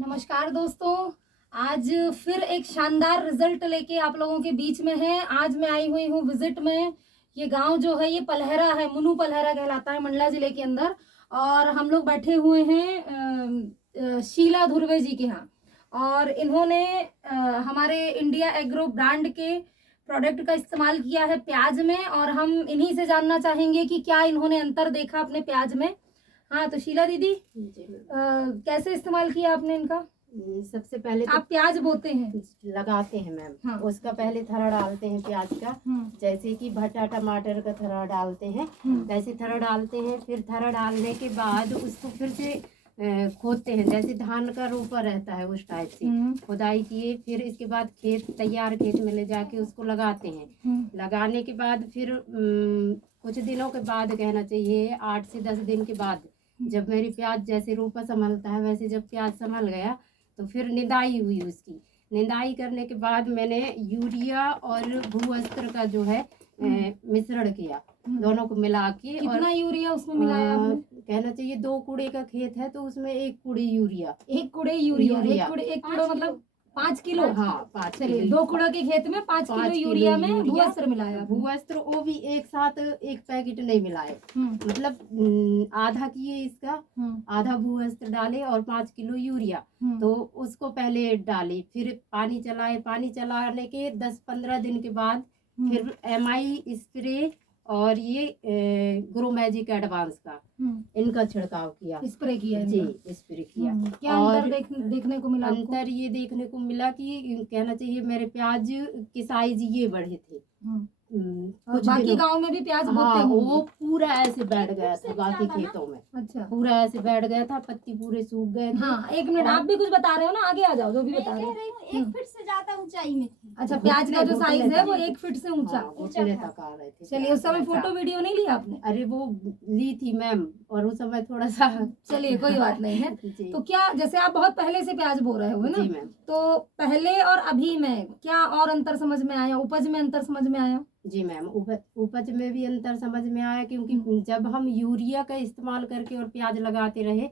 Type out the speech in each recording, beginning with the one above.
नमस्कार दोस्तों, आज फिर एक शानदार रिजल्ट लेके आप लोगों के बीच में है। आज मैं आई हुई हूँ विजिट में। ये गांव जो है ये पलहरा है, मुनू पलहरा कहलाता है मंडला जिले के अंदर। और हम लोग बैठे हुए हैं शीला धुर्वे जी के यहाँ। और इन्होंने हमारे इंडिया एग्रो ब्रांड के प्रोडक्ट का इस्तेमाल किया है प्याज में, और हम इन्हीं से जानना चाहेंगे कि क्या इन्होंने अंतर देखा अपने प्याज में। हाँ तो शीला दीदी, कैसे इस्तेमाल किया आपने इनका? सबसे पहले तो आप प्याज बोते हैं? लगाते हैं मैम। हाँ। उसका पहले थरा डालते हैं प्याज का, जैसे कि भट्टा टमाटर का थरा डालते हैं वैसे थरा डालते हैं। फिर थरा डालने के बाद उसको फिर से खोदते हैं, जैसे धान का रोपा रहता है उस टाइप से खुदाई किए। फिर इसके बाद तैयार खेत में ले जाके उसको लगाते हैं। लगाने के बाद फिर कुछ दिनों के बाद, कहना चाहिए 8 से 10 दिन के बाद, जब मेरी प्याज जैसे रोपा संभलता है वैसे जब प्याज संभल गया तो फिर निदाई हुई उसकी। निदाई करने के बाद मैंने यूरिया और भूअस्त्र का जो है मिश्रण किया, दोनों को मिला के। कितना यूरिया उसमें मिलाया आपने? कहना चाहिए 2 कूड़े का खेत है तो उसमें 1 कूड़े यूरिया। 1 कूड़े यूरिया। एक कूड़ा मतलब 5 किलो? हाँ 5 चलिए, किलो। 2 कूड़ा के खेत में 5 किलो यूरिया में भूअस्त्र मिलाया। भूअस्त्र वो भी एक साथ एक पैकेट नहीं मिलाए, मतलब आधा किए इसका, आधा भूअस्त्र डाले और 5 किलो यूरिया। तो उसको पहले डाले, फिर पानी चलाए। पानी चलाने के 10-15 दिन के बाद फिर MI स्प्रे और ये ग्रो मैजिक एडवांस का इनका छिड़काव किया, स्प्रे किया जी, स्प्रे किया। क्या अंतर देखने को मिला? अंतर ये देखने को मिला कि कहना चाहिए मेरे प्याज की साइज ये बढ़े थे। और बाकी गांव में भी प्याज बोते हैं? वो पूरा ऐसे बैठ गया था बाकी खेतों में। अच्छा, पूरा ऐसे बैठ गया था, पत्ती पूरे सूख गए थे। हाँ, 1 मिनट, आप भी कुछ बता रहे हो ना, आगे आ जाओ, जो भी बता रहे हो। 1 फीट से ज्यादा ऊंचाई में थी। अच्छा, प्याज का जो साइज है वो 1 फीट से ऊंचा तक आ रहे थे। चलिए, उस समय फोटो वीडियो नहीं लिया आपने? अरे वो ली थी मैम, और उस समय थोड़ा सा चलिए कोई बात नहीं है। तो क्या, जैसे आप बहुत पहले से प्याज बो रहे हो ना, जी मैम, तो पहले और अभी में क्या और अंतर समझ में आया? उपज में अंतर समझ में आया? जी मैम, उपज में भी अंतर समझ में आया, क्योंकि जब हम यूरिया का इस्तेमाल करके और प्याज लगाते रहे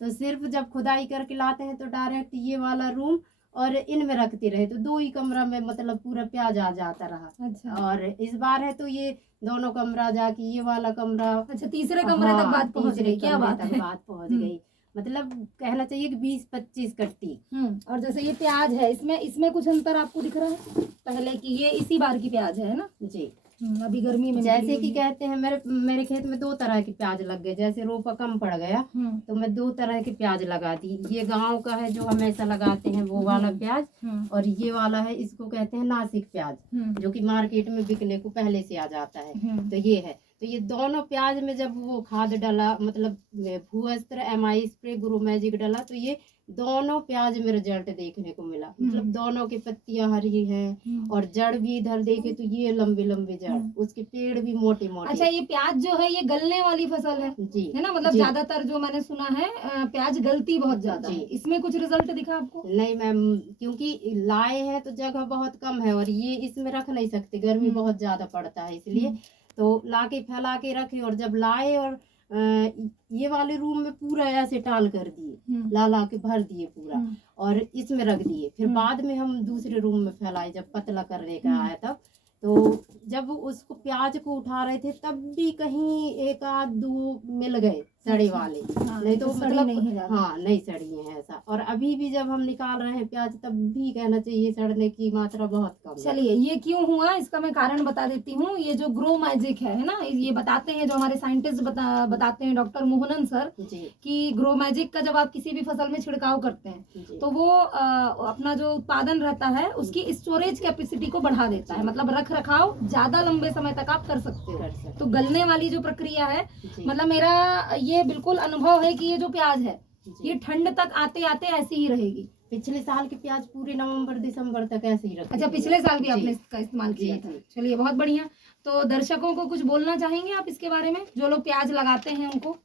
तो सिर्फ जब खुदाई करके लाते हैं तो डायरेक्ट ये वाला रूम और इनमें रखते रहे तो 2 ही कमरा में मतलब पूरा प्याज आ जाता रहा। अच्छा। और इस बार है तो ये दोनों कमरा जाके ये वाला कमरा, अच्छा, तीसरे कमरे तक बात पहुंच गई। क्या बात है, बात पहुंच गई। मतलब कहना चाहिए कि 20-25 कट्टी। और जैसे ये प्याज है, इसमें कुछ अंतर आपको दिख रहा है पहले की? ये इसी बार की प्याज है ना? जी। अभी गर्मी में जैसे कि कहते हैं मेरे खेत में 2 तरह के प्याज लग गए। जैसे रोपा कम पड़ गया तो मैं 2 तरह के प्याज लगा दी। ये गांव का है जो हमेशा लगाते हैं वो वाला प्याज, और ये वाला है, इसको कहते हैं नासिक प्याज, जो कि मार्केट में बिकने को पहले से आ जाता है। तो ये है, तो ये दोनों प्याज में जब वो खाद डाला, मतलब भूअस्त्र, MI स्प्रे, ग्रो मैजिक डाला, तो ये दोनों प्याज में रिजल्ट देखने को मिला। मतलब दोनों की पत्तियां हरी हैं और जड़ भी इधर देखे तो ये लंबे लंबे जड़, उसके पेड़ भी मोटे मोटे। अच्छा, ये प्याज जो है ये गलने वाली फसल है जी, है ना? मतलब ज्यादातर जो मैंने सुना है प्याज गलती बहुत ज्यादा है। इसमें कुछ रिजल्ट दिखा आपको? नहीं मैम, क्योंकि लाए हैं तो जगह बहुत कम है और ये इसमें रख नहीं सकते, गर्मी बहुत ज्यादा पड़ता है, इसलिए तो लाके फैला के रखे। और जब लाए और ये वाले रूम में पूरा ऐसे टाल कर दिए, ला के भर दिए पूरा, और इसमें रख दिए। फिर बाद में हम दूसरे रूम में फैलाए, जब पतला करने का आया तब। तो जब उसको प्याज को उठा रहे थे तब भी कहीं 1-2 मिल गए सड़े वाले, नहीं तो मतलब नहीं सड़ी है ऐसा। और अभी भी जब हम निकाल रहे हैं प्याज तब भी कहना चाहिए सड़ने की मात्रा बहुत कम है। चलिए, ये क्यों हुआ इसका मैं कारण बता देती हूँ। ये जो ग्रो मैजिक है ना, ये बताते हैं, जो हमारे साइंटिस्ट बताते हैं, डॉक्टर मोहनन सर, कि ग्रो मैजिक का जब आप किसी भी फसल में छिड़काव करते हैं तो वो अपना जो उत्पादन रहता है उसकी स्टोरेज कैपेसिटी को बढ़ा देता है। मतलब रख रखाव ज्यादा लंबे समय तक आप कर सकते हो। तो गलने वाली जो प्रक्रिया है, मतलब मेरा ये बिल्कुल अनुभव है कि ये जो प्याज है ये ठंड तक आते आते ऐसी ही रहेगी। पिछले साल के प्याज पूरे नवंबर-दिसंबर तक ऐसे ही रखे। अच्छा, पिछले साल भी आपने इसका इस्तेमाल किया था? चलिए, बहुत बढ़िया। तो दर्शकों को कुछ बोलना चाहेंगे आप इसके बारे में, जो लोग प्याज लगाते हैं उनको?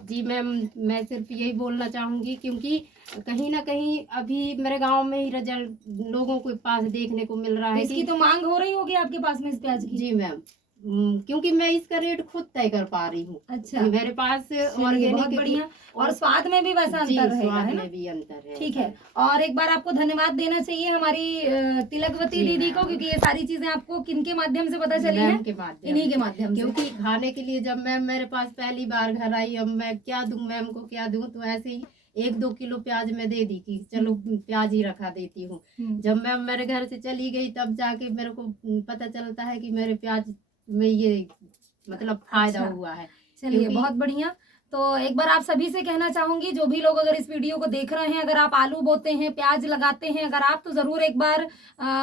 जी मैम, मैं सिर्फ यही बोलना चाहूंगी, क्योंकि कहीं ना कहीं अभी मेरे गांव में ही रिजल्ट लोगों के पास देखने को मिल रहा है। इसकी तो मांग हो रही होगी आपके पास में इस प्याज की? जी मैम, क्योंकि मैं इसका रेट खुद तय कर पा रही हूँ। अच्छा, मेरे पास चलिए, बहुत ऑर्गेनिक बढ़िया। और स्वाद में भी वैसा जी, अंतर रहेगा, स्वाद है ना? में भी अंतर है। ठीक है। और एक बार आपको धन्यवाद देना चाहिए हमारी तिलकवती जी, दीदी को, मैम। क्योंकि ये सारी चीजें आपको किनके माध्यम से पता चली मैम है? के माध्यम इन्हीं के से। माध्यम से। क्योंकि खाने के लिए जब मैम मेरे पास पहली बार घर आई, अब मैं क्या दूं मैम को, क्या दूं, तो ऐसे ही 1-2 किलो प्याज में दे दी कि चलो प्याज ही रखा देती हूँ। जब मैम मेरे घर से चली गई तब जाके मेरे को पता चलता है कि मेरे प्याज में ये मतलब फायदा अच्छा। हुआ है। चलिए, क्योंकि- बहुत बढ़िया। तो एक बार आप सभी से कहना चाहूंगी, जो भी लोग अगर इस वीडियो को देख रहे हैं, अगर आप आलू बोते हैं, प्याज लगाते हैं, अगर आप, तो जरूर एक बार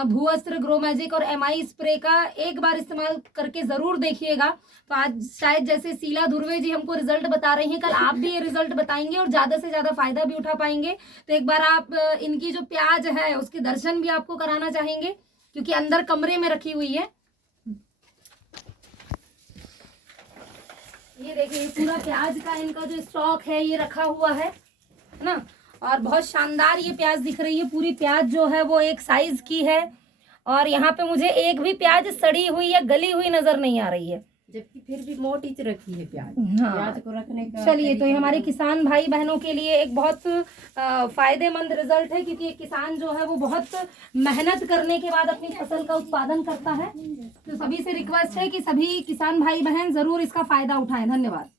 भूअस्त्र, ग्रो मैजिक और MI स्प्रे का एक बार इस्तेमाल करके जरूर देखिएगा। तो आज शायद जैसे शीला धुर्वे जी हमको रिजल्ट बता रही हैं, कल आप भी ये रिजल्ट बताएंगे और ज्यादा से ज्यादा फायदा भी उठा पाएंगे। तो एक बार आप इनकी जो प्याज है उसके दर्शन भी आपको कराना चाहेंगे, क्योंकि अंदर कमरे में रखी हुई है। ये देखिए, पूरा प्याज का इनका जो स्टॉक है ये रखा हुआ है ना। और बहुत शानदार ये प्याज दिख रही है। पूरी प्याज जो है वो एक साइज की है, और यहाँ पे मुझे एक भी प्याज सड़ी हुई या गली हुई नजर नहीं आ रही है, जबकि फिर भी मोटी च रखी है प्याज। हाँ। प्याज को रखने का चलिए, तो ये तरीका हमारे मैम- किसान भाई बहनों के लिए एक बहुत फायदेमंद रिजल्ट है, क्योंकि एक किसान जो है वो बहुत मेहनत करने के बाद अपनी फसल का उत्पादन करता है। तो सभी से रिक्वेस्ट है कि सभी किसान भाई बहन जरूर इसका फायदा उठाएं। धन्यवाद।